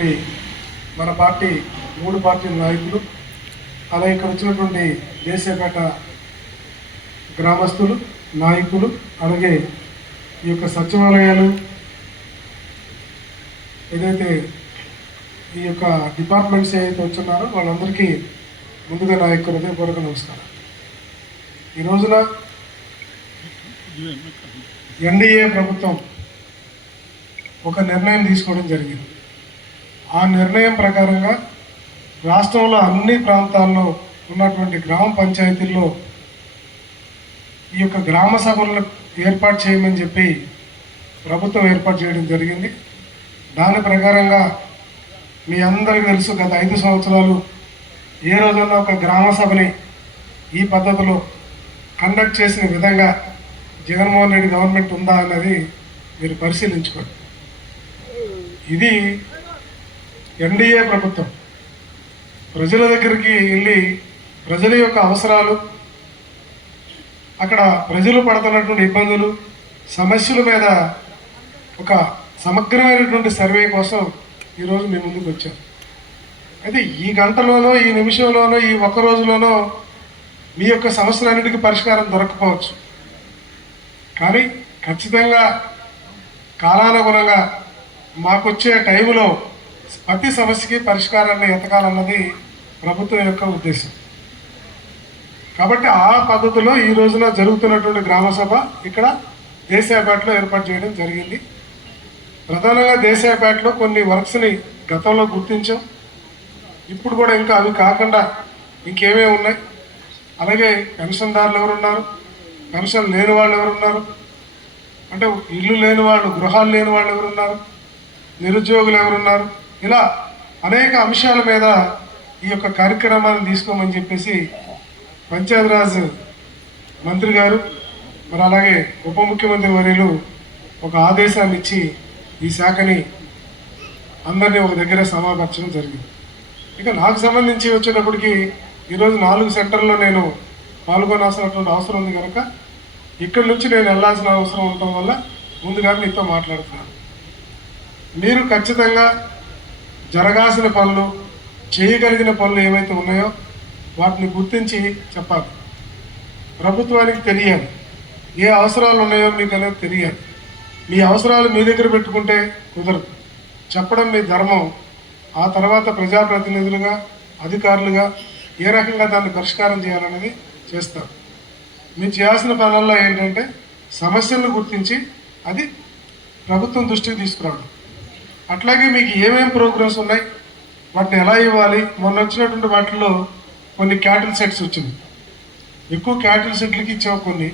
వచ్చినటువంటి మన పార్టీ మూడు పార్టీల నాయకులు అలాగే ఇక్కడ వచ్చినటువంటి దేశపేట గ్రామస్తులు నాయకులు అలాగే ఈ యొక్క సచివాలయాలు ఏదైతే ఈ యొక్క డిపార్ట్మెంట్స్ ఏదైతే వచ్చున్నారో వాళ్ళందరికీ ముందుగా నా యొక్క హృదయపూర్వక నమస్కారం. ఈ రోజున ఎన్డీఏ ప్రభుత్వం ఒక నిర్ణయం తీసుకోవడం జరిగింది. ఆ నిర్ణయం ప్రకారంగా రాష్ట్రంలో అన్ని ప్రాంతాల్లో ఉన్నటువంటి గ్రామ పంచాయతీల్లో ఈ యొక్క గ్రామ సభలను ఏర్పాటు చేయమని చెప్పి ప్రభుత్వం ఏర్పాటు చేయడం జరిగింది. దాని ప్రకారంగా మీ అందరికీ తెలుసు గత ఐదు సంవత్సరాలు ఏ రోజున ఒక గ్రామ సభని ఈ పద్ధతిలో కండక్ట్ చేసిన విధంగా జగన్మోహన్ రెడ్డి గవర్నమెంట్ ఉందా అన్నది మీరు పరిశీలించుకోండి. ఇది ఎన్డీఏ ప్రభుత్వం. ప్రజల దగ్గరికి వెళ్ళి ప్రజల యొక్క అవసరాలు అక్కడ ప్రజలు పడుతున్నటువంటి ఇబ్బందులు సమస్యల మీద ఒక సమగ్రమైనటువంటి సర్వే కోసం ఈరోజు మీ ముందుకు వచ్చాం. అయితే ఈ గంటలోనో ఈ నిమిషంలోనో ఈ ఒక్క రోజులోనో మీ యొక్క సమస్యలన్నిటికీ పరిష్కారం దొరకపోవచ్చు. కానీ ఖచ్చితంగా కాలానుగుణంగా మాకొచ్చే టైంలో ప్రతి సమస్యకి పరిష్కారాన్ని ఎతకాలన్నది ప్రభుత్వం యొక్క ఉద్దేశం. కాబట్టి ఆ పద్ధతిలో ఈ రోజున జరుగుతున్నటువంటి గ్రామసభ ఇక్కడ దేశాయపేటలో ఏర్పాటు చేయడం జరిగింది. ప్రధానంగా దేశాయపేటలో కొన్ని వర్క్స్ని గతంలో గుర్తించాం. ఇప్పుడు కూడా ఇంకా అవి కాకుండా ఇంకేమేమి ఉన్నాయి? అలాగే పెన్షన్దారులు ఎవరున్నారు? పెన్షన్ లేని వాళ్ళు ఎవరున్నారు? అంటే ఇల్లు లేని వాళ్ళు గృహాలు లేని వాళ్ళు ఎవరున్నారు? నిరుద్యోగులు ఎవరున్నారు? ఇలా అనేక అంశాల మీద ఈ యొక్క కార్యక్రమాన్ని తీసుకోమని చెప్పేసి పంచాయతీరాజ్ మంత్రి గారు మరి అలాగే ఉప ముఖ్యమంత్రి వర్యులు ఒక ఆదేశాన్ని ఇచ్చి ఈ శాఖని అందరినీ ఒక దగ్గర సమాపరచడం జరిగింది. ఇక నాకు సంబంధించి వచ్చేటప్పటికి ఈరోజు నాలుగు సెంటర్లో నేను పాల్గొనాల్సినటువంటి అవసరం ఉంది కనుక ఇక్కడి నుంచి నేను వెళ్ళాల్సిన అవసరం ఉండటం వల్ల ముందుగా మీతో మాట్లాడుతున్నాను. మీరు ఖచ్చితంగా జరగాల్సిన పనులు చేయగలిగిన పనులు ఏవైతే ఉన్నాయో వాటిని గుర్తించి చెప్పాలి. ప్రభుత్వానికి తెలియాలి. ఏ అవసరాలు ఉన్నాయో మీకు అనేది తెలియాలి. మీ అవసరాలు మీ దగ్గర పెట్టుకుంటే కుదరదు. చెప్పడం మీ ధర్మం. ఆ తర్వాత ప్రజాప్రతినిధులుగా అధికారులుగా ఏ రకంగా దాన్ని పరిష్కారం చేయాలనేది చేస్తారు. మీరు చేయాల్సిన పనుల్లో ఏంటంటే సమస్యలను గుర్తించి అది ప్రభుత్వం దృష్టికి తీసుకురావడం. అట్లాగే మీకు ఏమేమి ప్రోగ్రామ్స్ ఉన్నాయి? వాటిని ఎలా ఇవ్వాలి? మొన్న వచ్చినటువంటి వాటిల్లో కొన్ని క్యాటిల్ సెట్స్ వచ్చింది. ఎక్కువ క్యాటిల్ సెట్లకి ఇచ్చావు కొన్ని.